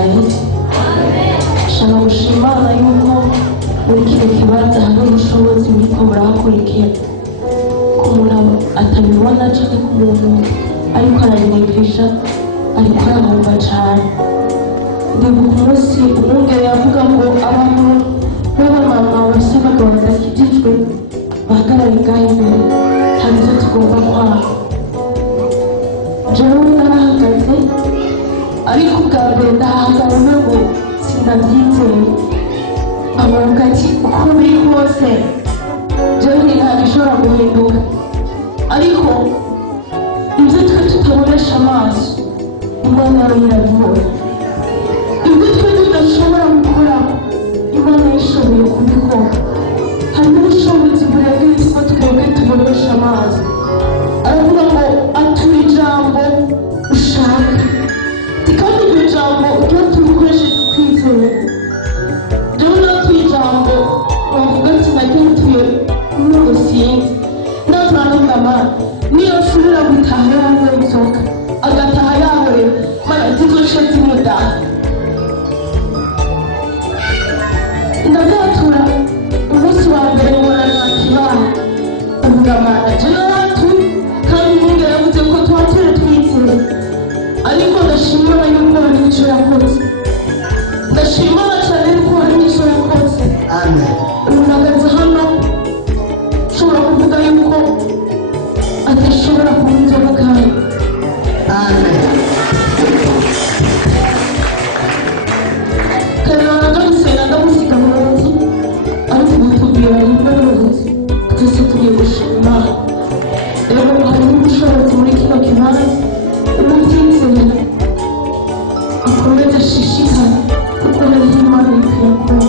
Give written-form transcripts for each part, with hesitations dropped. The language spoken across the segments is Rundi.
rya Yesu. Shaka gushimana yuko muri kino kibanza hari ubushobozi buriko burahakurikira ku muntu atabibona cyangwa ku muntu ariko arayinegesha ariko arahomba cyane. Ndibuka umunsi umwungere yavuga ngo abantu b'abamama basabaga badakijijwe bahagarara ngaho imbere hari ibyo tugomba kwanga. Jewe narahagaze ariko ubwa mbere ndahagarara ngo sinabyizeye avuga ati uko biri kose jewe ntabwo ishobora guhinduka, ariko ibyo twe tutabonesha amaso Imana yawe irabibona. Ibyo twe tudashobora gukora Imana yishoboye kubikora. Hari n'ubushobozi burengeje ko twebwe tubonesha amaso. Aravuga ngo atura ijambo ushaka, kandi iryo jambo iyo turikoresheje twizeye. Jewe natuye ijambo bavuga ati nagentuye n'ubu sinzi ndaturandukama niyo nshobora gutaha yanyweye inzoga agataha yahorewe mana zizoshe zimudaha. Ndagatura umunsi wa mbere mbona ntakibana uvuga mana jewe natuye kandi umwungere yavuze ko tuhature twizeye, ariko ndashimira yuko hari icyo yakoze. Ndashimira cyane yuko hari icyo yakoze. Amen. Unagaze hano ushobora kuvuga yuko adashobora kuba inzoga kandi. Amen. Karara ndamusenga ndamusiga mu nzu ariko batubwira rimwe n'ubuzi twese tugiye gushima. Rero hari n'ubushobozi muri kino kibanza umubyizeye akomeze ashishikare kuko nari Imana ikwiye kuba.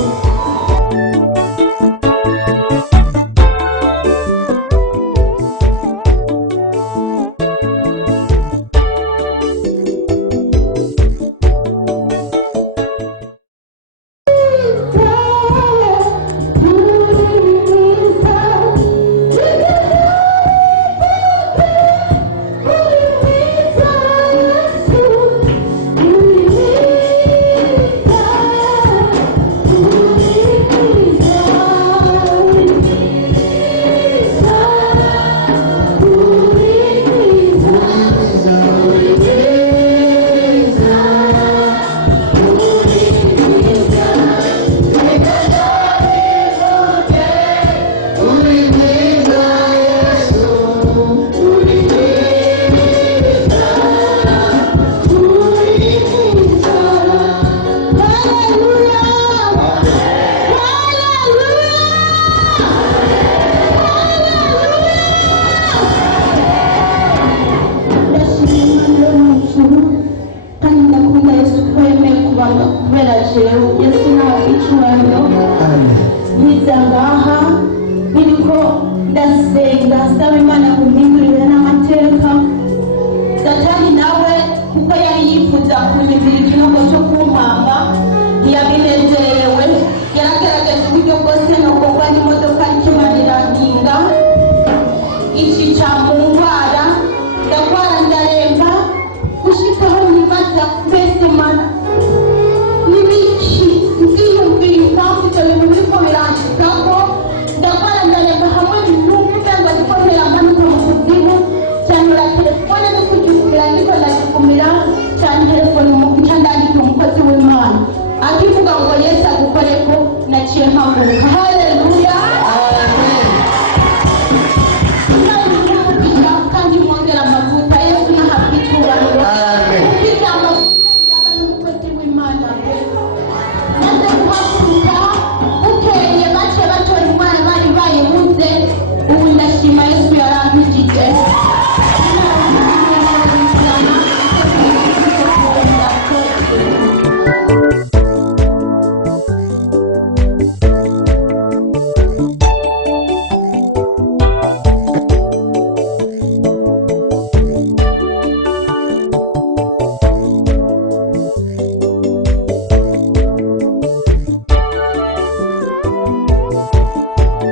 Akivuga ngo Yesu agukoreko naciye mpaguruka.